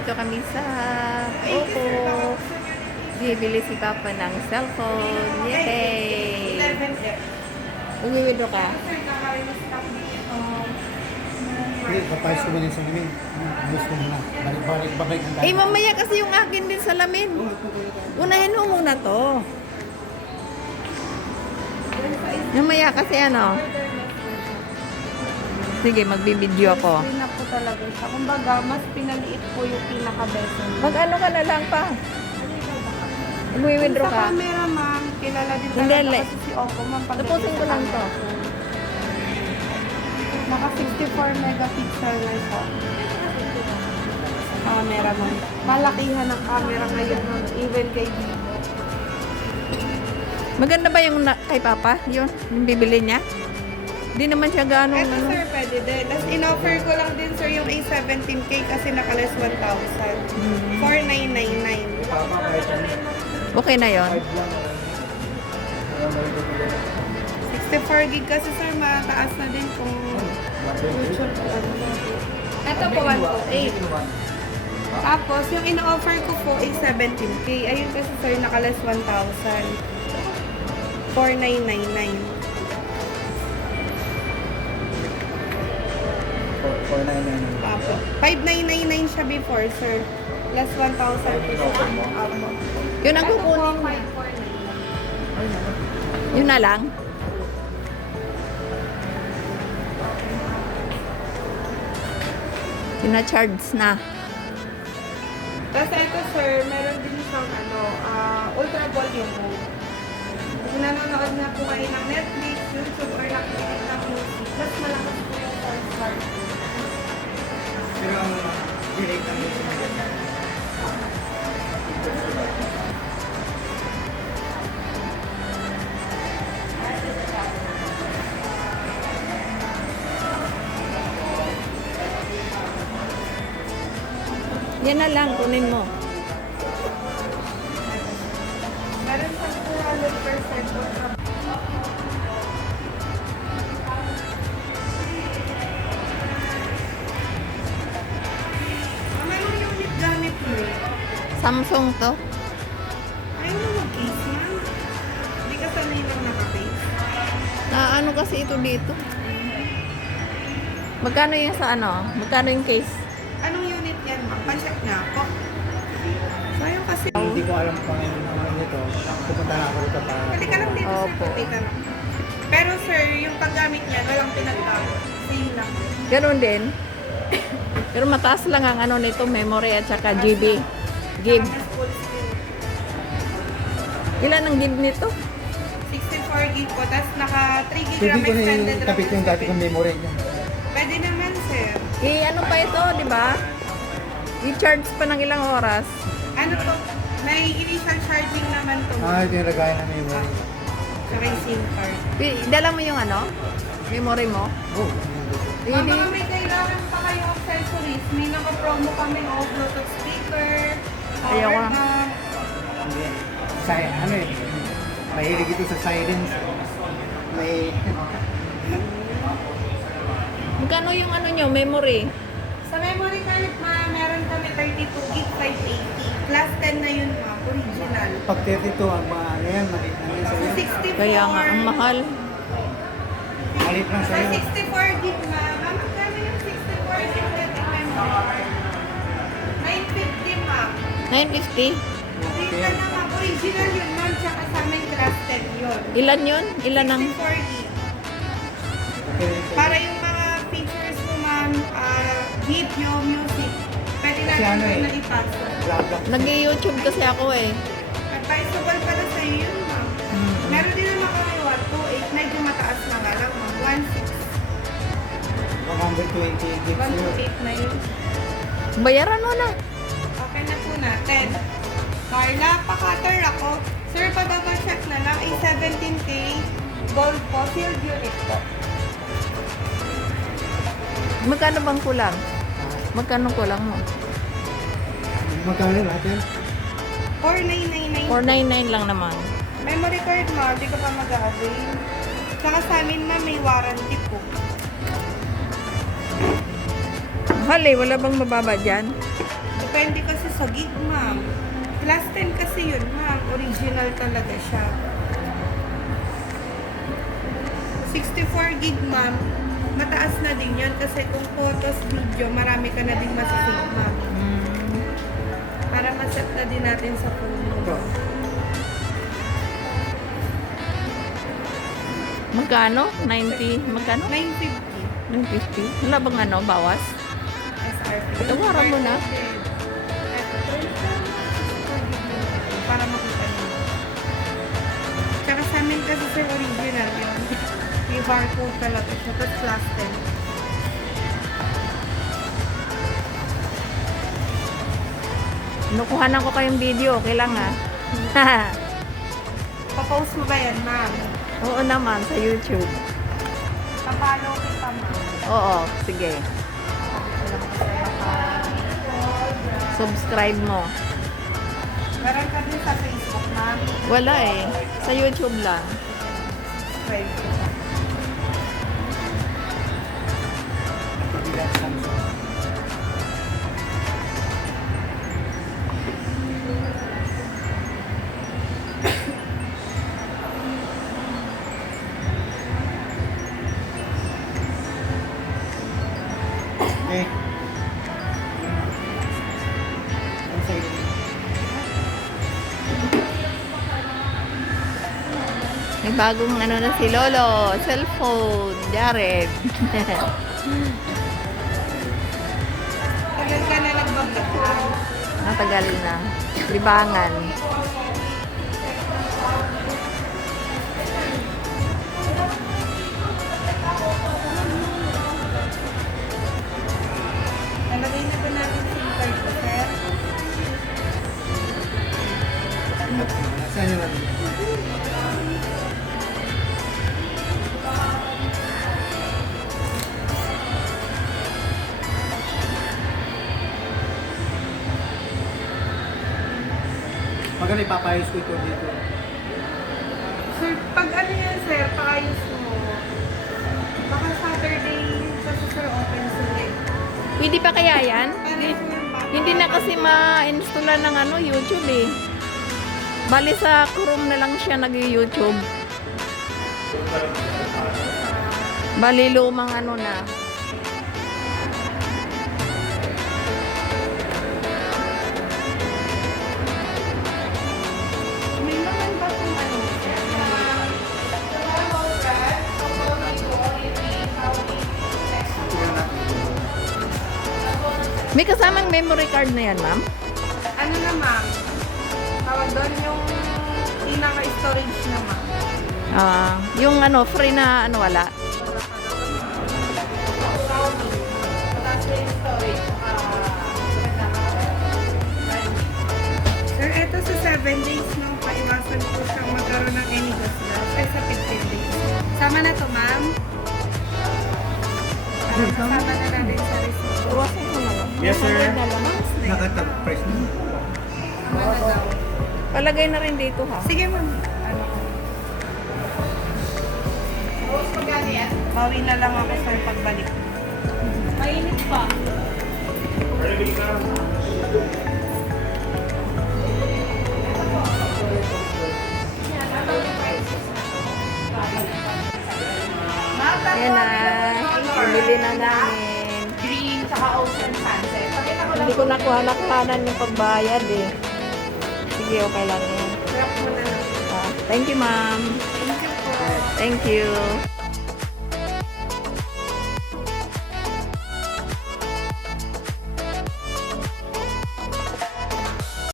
nandito kami sa Oppo. Bibili si Papa ng cellphone. Yay! Uwi-withdraw ka? Hindi, kapayos ko ba din sa lamin? Gusto mo na. Balik ang Eh, mamaya kasi yung akin din sa lamin. Unahin mo muna to. Mamaya kasi ano. Sige, magbibideo ako. Hindi na po talaga siya. Kumbaga, mas pinaliit po yung pinaka-beso. Mag-ano ka na lang pa. Mag-withdraw Sa ka. camera, ma'am, kilala din Hindi, talaga kasi si Oppo, ma'am. Tapusin ko lang to. Naka 64 megapixel na ito. Camera, ma'am. Malakihan ng camera ngayon, ma'am. Even kay Vivo. Maganda ba yung kay Papa? Yun, yung bibili niya? Hindi naman siya gaano. Eto, Ano. sir, pwede din. Tapos in-offer ko lang din, sir, yung A17K kasi naka-less 1,000. 4,999. Okay na yon. 64 gig kasi, sir, mataas na din kung YouTube. Ito po, 128. Tapos, yung in-offer ko po ay 17K. Ayun kasi, sir, naka-less 1,000. 4,999. 499. Apo. 5,999 siya before, sir. Less 1,000 po siya. Apo. Yun ang Ito po, kukunin. 5,499. Yun na lang. Sina-charge na. Tapos ito, sir, meron din siyang ultra volume mode. Kung nanonood na po kayo ng Netflix, YouTube, or nakikinig ng music, mas malakas po yung sound card. Pero ang direct ang Yan na lang, kunin mo. Meron siyang 200% ultra. Anong unit gamit mo? Samsung to. Ayaw mo mag-case, ma'am. Hindi ka sanay lang naka-case. Ano kasi ito dito? Magkano yung sa ano? Magkano yung case? Anong unit yan, ma'am? Pa-check nga ako. Sayang kasi. Hindi ko alam kung ano nito. Pupunta na ako rito para... Pwede ka lang dito, Opo. sir. Pwede ka lang. Pero, sir, yung paggamit niya, walang pinagbago. Same lang. Ganon din. Pero mataas lang ang ano nito, memory at saka GB. Gig. Mas full screen. Ilan ang gig nito? 64 gig po, tapos naka 3 gig Pwede RAM ko na extended yung RAM. kapit yung dati kong memory niya. Pwede naman, sir. Ano pa ito, di ba? I-charge pa ng ilang oras. Ano to? May initial charging naman to. Ah, ito yung lagayan ng memory. Saka yung SIM card. Dala mo yung ano? Memory mo? Oh, Mga baka may kailangan pa kayo accessories. May naka-promo kami o Bluetooth speaker, Ayaw power nga. bank. ano eh. Mahilig ito sa silence. May... Magkano yung ano nyo, memory? Sa memory card, meron kami 32 gig 580. Class 10 na yun, ma'am. Original. Pag 32 ang mga ano yan, maliit lang yan Sa sa'yo. 64. Kaya nga, ang mahal. Maliit lang Sa sa'yo. 64 gig, ma'am. Ma'am, magkano yung 64 gig natin memory? 950, ma'am. 950? Original na, ma'am. Original yun, ma'am. Tsaka sa amin, class 10 yun. Ilan yun? Ilan ang... 64 gig. Para yung mga features mo, ma'am, video, music, pwede Kasi natin ano doon eh. na ipasok. Vlog. Nag-YouTube kasi ako eh. Advisable pala sa iyo yun, ma'am. Meron din naman kami 128, medyo mataas na nga lang, ma'am. 120 gigs yun. 128 na yun. Bayaran mo na. Okay na po natin. Carla, pa-cutter ako. Sir, pababa-check na lang. A17K, gold po, sealed unit po. Magkano bang kulang? Magkano kulang mo? Magkano lahat yan? 4999. 499 lang naman. Memory card mo, di ka pa mag-avail. Saka sa amin, ma'am, may warranty po. Mahal eh, wala bang mababa dyan? Depende kasi sa gig, ma'am. Plus 10 kasi yun, ma'am. Original talaga siya. 64 gig, ma'am. Mataas na din yan kasi kung photos, video, marami ka na din masasave, ma'am. Para maset na din natin sa phone mo. Magkano? 90? Magkano? 950 950? Wala bang ano, bawas? SRP. Tawaran mo na. Para makita nyo. Tsaka sa amin kasi sa original yun. Yung barcode talaga siya. Tapos plus 10. Nukuhanan ko kayong video, okay lang ah. Papost mo ba yan, ma'am? Oo naman, sa YouTube. Papalo kita, ma'am. Oo, sige. Subscribe mo. Meron ka din sa Facebook, ma'am. Wala eh. Sa YouTube lang. Subscribe ko. Kabilang Samsung. Eh. Ang sa'yo. May bagong ano na si Lolo. Cellphone. Jared. Tagal ka na nagbablog, ma'am. Matagal na. Libangan. Nalagay na ba natin SIM card ko, sir? Saan yun lang? Magaling papayos ko ito dito. Sir, pag ano yan, sir, paayos mo. Baka Saturday kasi sir open sir eh. Pwede pa kaya yan? Ano sir, baka... Hindi na kasi ma-installan ng ano, YouTube eh. Bali sa Chrome na lang siya nag-YouTube. Bali lumang ano na. May naman ba kung ano? May kasamang memory card na yan, ma'am? Ano na ma'am? Tawag doon yung pinaka-storage na ma'am. Yung ano, free na ano, wala. Sir, eto sa 7 days nung paiwasan ko siyang magkaroon ng any gas ay sa 15 days. Sama na to, ma'am? Sama na natin sa receipt. Iwasan mo na lang. Yes, sir. 100 na lang. Nakatag-price na. Sama na daw. Palagay na rin dito ha. Sige, ma'am. Ano? Bawi na lang ako sa pagbalik. Mainit pa. Ayan na. Pumili na namin. Green, saka ocean sunset. Pakita ko lang. Hindi ko nakuha-nakuhanan yung pagbayad eh. Sige, okay lang yan. Grab mo na lang. Thank you, ma'am. Thank you po. Thank you.